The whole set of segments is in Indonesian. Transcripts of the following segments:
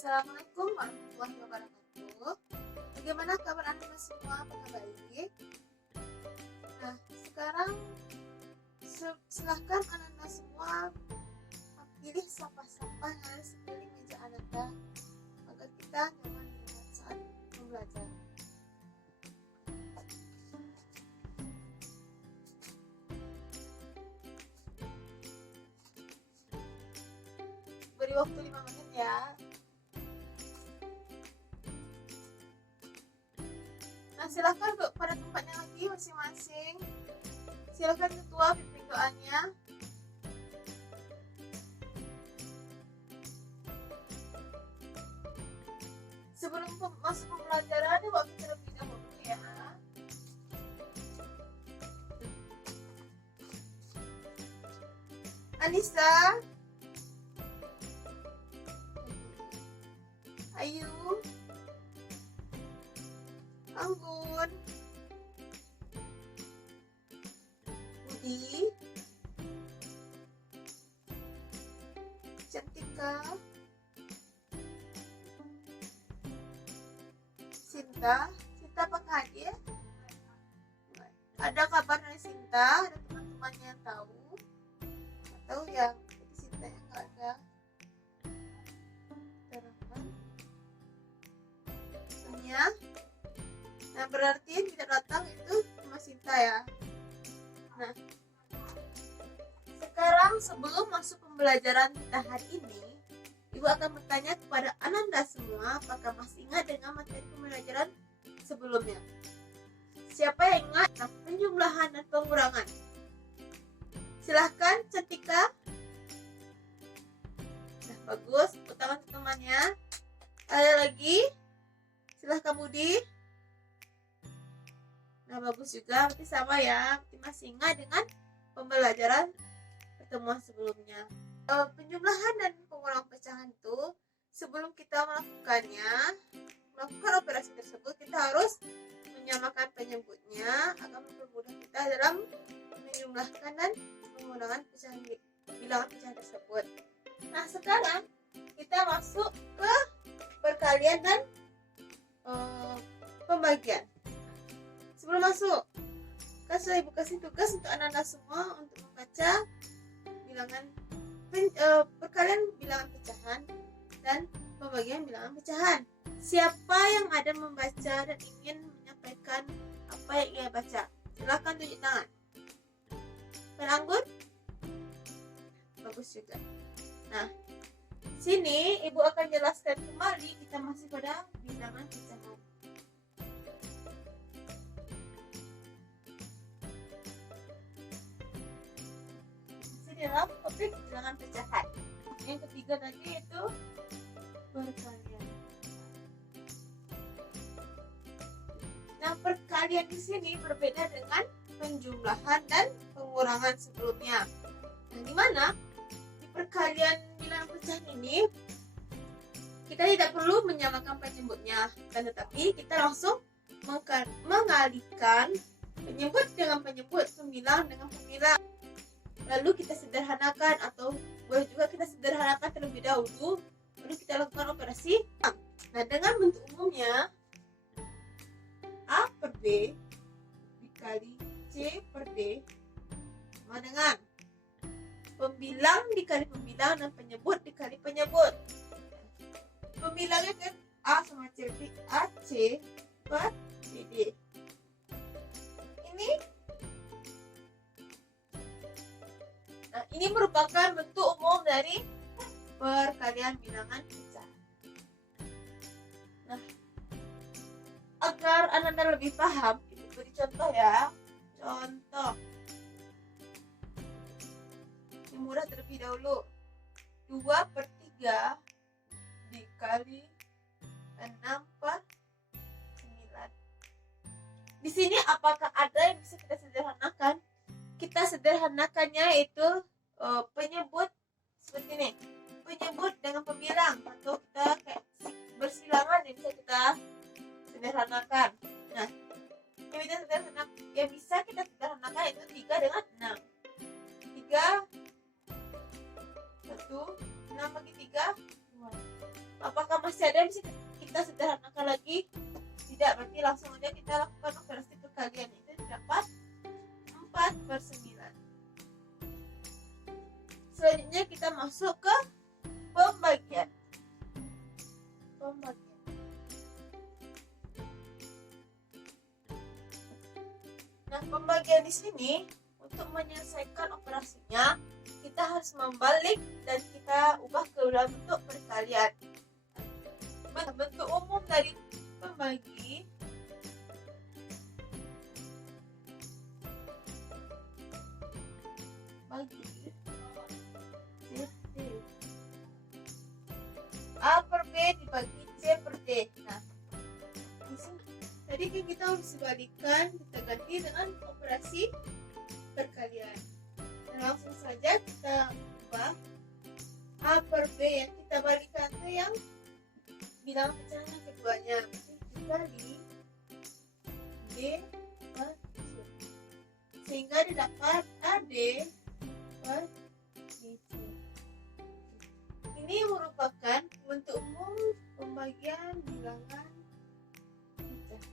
Assalamualaikum warahmatullahi wabarakatuh. Bagaimana kabar Anda semua? Apakah baik? Nah, sekarang silahkan Anda semua pilih sampah-sampah yang ada di sekeliling meja Anda agar kita nyaman saat belajar. Beri waktu 5 menit ya. Nah, silakan duduk pada tempatnya lagi masing-masing. Silakan ketua pimpin doanya. Sebelum masuk pembelajaran, yuk kita terlebih dahulu ya. Anissa, Ayu, Anggun, Budi, Cantika, Sinta apakah hadir? Ada kabar dari Sinta? Ada teman-temannya yang tahu? Atau yang Sinta yang nggak ada? Soalnya, nah berarti yang tidak datang itu cuma Sinta ya. Nah, sekarang sebelum masuk pembelajaran kita hari ini, Ibu akan bertanya kepada Ananda semua apakah masih ingat dengan materi pembelajaran sebelumnya. Siapa yang ingat penjumlahan dan pengurangan? Silahkan Cantika. Nah, bagus, tepuk tangan temannya. Ada lagi? Silahkan Budi. Nah, bagus juga, berarti sama ya, berarti masih ingat dengan pembelajaran pertemuan sebelumnya. Penjumlahan dan pengurangan pecahan itu sebelum kita melakukan operasi tersebut, kita harus menyamakan penyebutnya agar mempermudah kita dalam menjumlahkan dan menggunakan bilangan pecahan tersebut. Nah, sekarang kita masuk ke perkalian dan pembagian. Sebelum masuk, sudah Ibu kasih tugas untuk anak-anak semua untuk membaca bilangan perkalian bilangan pecahan dan pembagian bilangan pecahan. Siapa yang ada membaca dan ingin menyampaikan apa yang ia baca? Silakan tunjuk tangan. Anggun? Bagus juga. Nah, sini Ibu akan jelaskan kembali, kita masih pada bilangan pecahan. Masih dalam topik bilangan pecahan. Yang ketiga tadi itu perkalian. Nah, perkalian di sini berbeda dengan penjumlahan dan pengurangan sebelumnya. Nah, gimana? Di perkalian bilangan pecahan ini kita tidak perlu menyamakan penyebutnya, tetapi kita langsung mengalihkan penyebut dengan penyebut, pembilang dengan pembilang. Lalu kita sederhanakan, atau boleh juga kita sederhanakan terlebih dahulu, lalu kita lakukan operasi. Nah, dengan bentuk umumnya A per B dikali C per D sama dengan pembilang dikali pembilang dan penyebut dikali penyebut. Pembilangnya kan A sama C, berarti AC per BD. Ini merupakan bentuk umum dari perkalian bilangan pecahan. Nah, agar Anda lebih paham, Ibu beri contoh ya. Contoh yang mudah terlebih dahulu. 2/3 dikali 6 per 9. Di sini apakah ada yang bisa kita sederhanakan? Kita sederhanakannya itu penyebut seperti ini. Penyebut dengan pembilang, atau kita kayak bersilangan yang bisa kita sederhanakan. Nah, yang bisa kita sederhanakan itu 3 dengan 6. 3 1 6 bagi 3 2. Apakah masih masih ada bisa kita sederhanakan lagi? Tidak, berarti langsung aja kita lakukan operasi perkalian. Itu dapat 4/9. Selanjutnya kita masuk ke pembagian. Nah, pembagian di sini untuk menyelesaikan operasinya kita harus membalik dan kita ubah ke dalam bentuk perkalian. Bentuk umum dari pembagi A per B dibagi C per D. Nah, tadi kan kita harus sebalikan, kita ganti dengan operasi perkalian. Nah, langsung saja kita ubah A per B yang kita balikan itu yang bilangan pecahan yang keduanya. Dikali D per C. Sehingga didapat AD per DC. Ini merupakan bentuk umum pembagian bilangan pecah.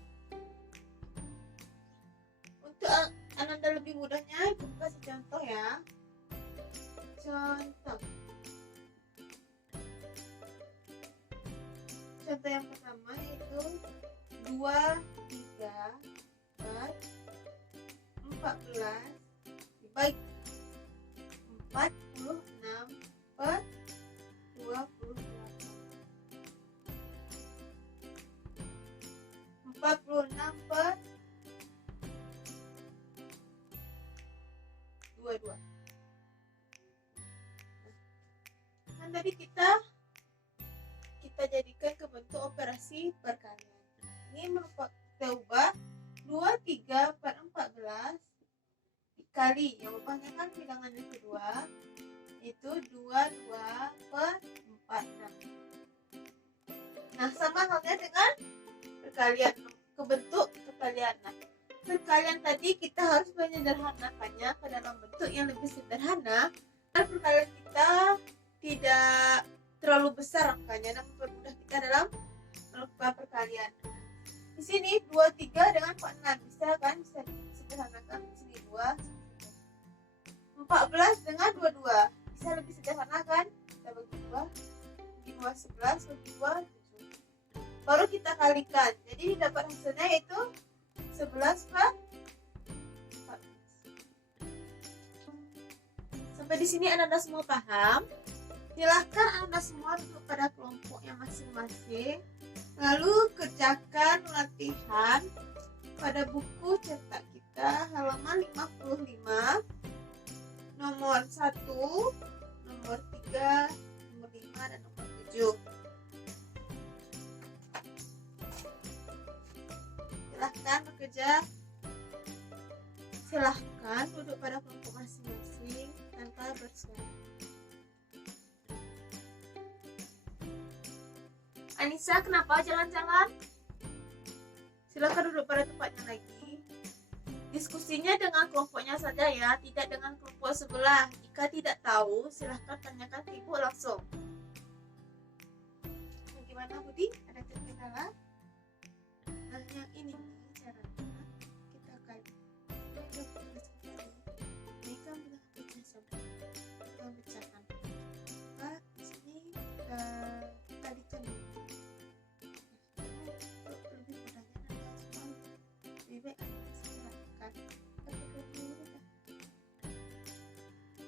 Untuk Ananda lebih mudahnya, ibu kasih contoh ya. Contoh yang pertama yaitu 23 per 14 dibagi 46 per 28. 46 per 22. Kan tadi kita jadikan ke bentuk operasi perkalian. Ini merupakan kita ubah 23 per 14 dikali yang ubahnya kan bilangan yang kedua itu 22 per 46. Nah, sama halnya dengan perkalian ke bentuk perkalian. Nah, perkalian tadi kita harus menyederhanakannya ke dalam bentuk yang lebih sederhana agar perkalian kita tidak terlalu besar angkanya dan mempermudah kita dalam melakukan perkalian. Di sini 23 dengan 46 bisa kan, bisa disederhanakan. Di sini 2, 14 dengan 22 bisa lebih sederhana kan, kita bagi 2, bagi 2 11, bagi 2 7. Baru kita kalikan, jadi dapat hasilnya yaitu 11 per 14. Sampai di sini Anda semua paham? Silahkan Anda semua duduk pada kelompoknya masing-masing, lalu kerjakan latihan pada buku cetak kita halaman 55, nomor 1, nomor 3, nomor 5, dan nomor 7. Silahkan bekerja. Silahkan duduk pada kelompok masing-masing tanpa bersuara. Anissa, kenapa jalan-jalan? Silakan duduk pada tempatnya lagi. Diskusinya dengan kelompoknya saja ya, tidak dengan kelompok sebelah. Jika tidak tahu, silahkan tanyakan ke ibu langsung. Bagaimana Budi? Ada terkendala? Nah, yang ini caranya kita akan ini kan bilang pecah sama kita pecahkan. Nah, di sini kalikan dulu. Lebih mudahnya semua lebih baik silakan.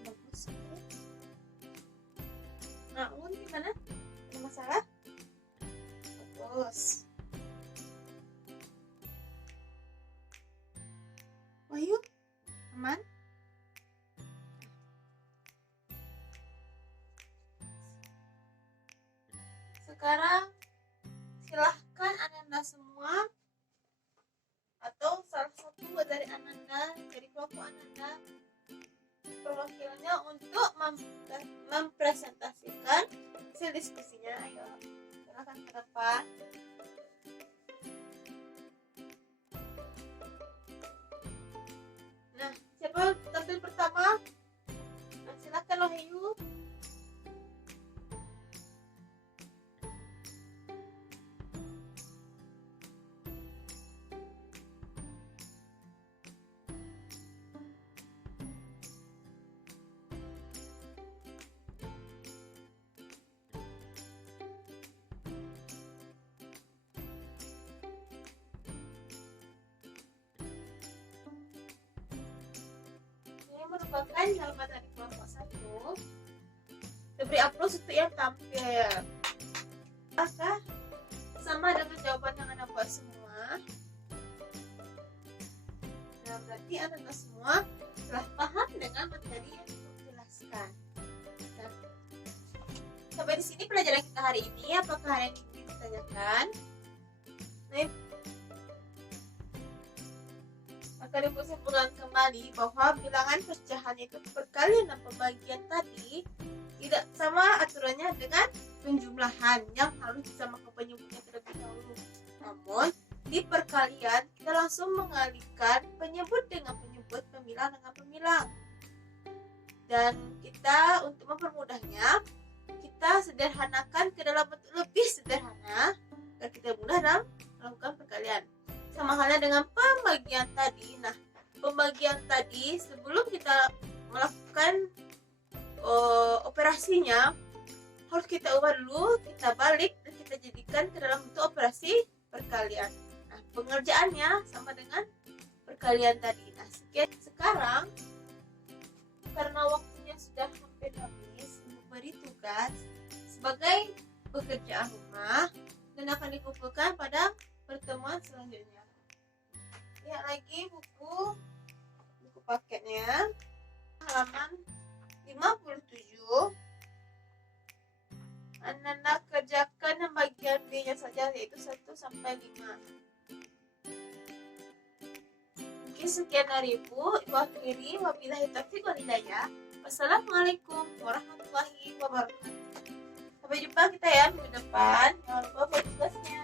Bagus. Nah, gimana? Ada masalah? Bagus. Wahyu, aman? Sekarang silahkan Ananda semua atau salah satu dari Ananda, dari kelompok Ananda, perwakilannya untuk mempresentasikan hasil diskusinya. Ayo, silakan ke depan. Nah, siapa tampil pertama? Nah, silakan Wahyu. kerjakan dalam materi kelompok 1, kita beri aplaus untuk yang tampil. Apakah sama dengan jawaban yang Anda buat semua? Nah, berarti Anda semua telah paham dengan materi yang dijelaskan. Nah, sampai di sini pelajaran kita hari ini. Apakah ada yang ingin ditanyakan? Nah, akan ibu simpulkan kembali bahwa bilangan pecahan itu perkalian dan pembagian tadi tidak sama aturannya dengan penjumlahan yang harus disamakan penyebutnya terlebih dahulu. Namun di perkalian kita langsung mengalihkan penyebut dengan penyebut, pemilang dengan pemilang. Dan kita untuk mempermudahnya kita sederhanakan ke dalam bentuk lebih sederhana agar kita mudah dalam melakukan perkalian. Sama halnya dengan pembagian tadi. Nah, pembagian tadi sebelum kita melakukan operasinya harus kita ubah dulu, kita balik dan kita jadikan ke dalam bentuk operasi perkalian. Nah, pengerjaannya sama dengan perkalian tadi. Nah, sekarang karena waktunya sudah hampir habis, ibu beri tugas sebagai pekerjaan rumah dan akan dikumpulkan pada pertemuan selanjutnya. Lihat lagi buku paketnya, halaman 57. Anda kerjakan yang bagian B-nya saja, yaitu 1 sampai 5. Mungkin sekian dari Ibu akhiri. Wabillahi taufiq wal hidayah. Wassalamualaikum warahmatullahi wabarakatuh. Sampai jumpa kita ya minggu depan. Jangan lupa buat tugasnya.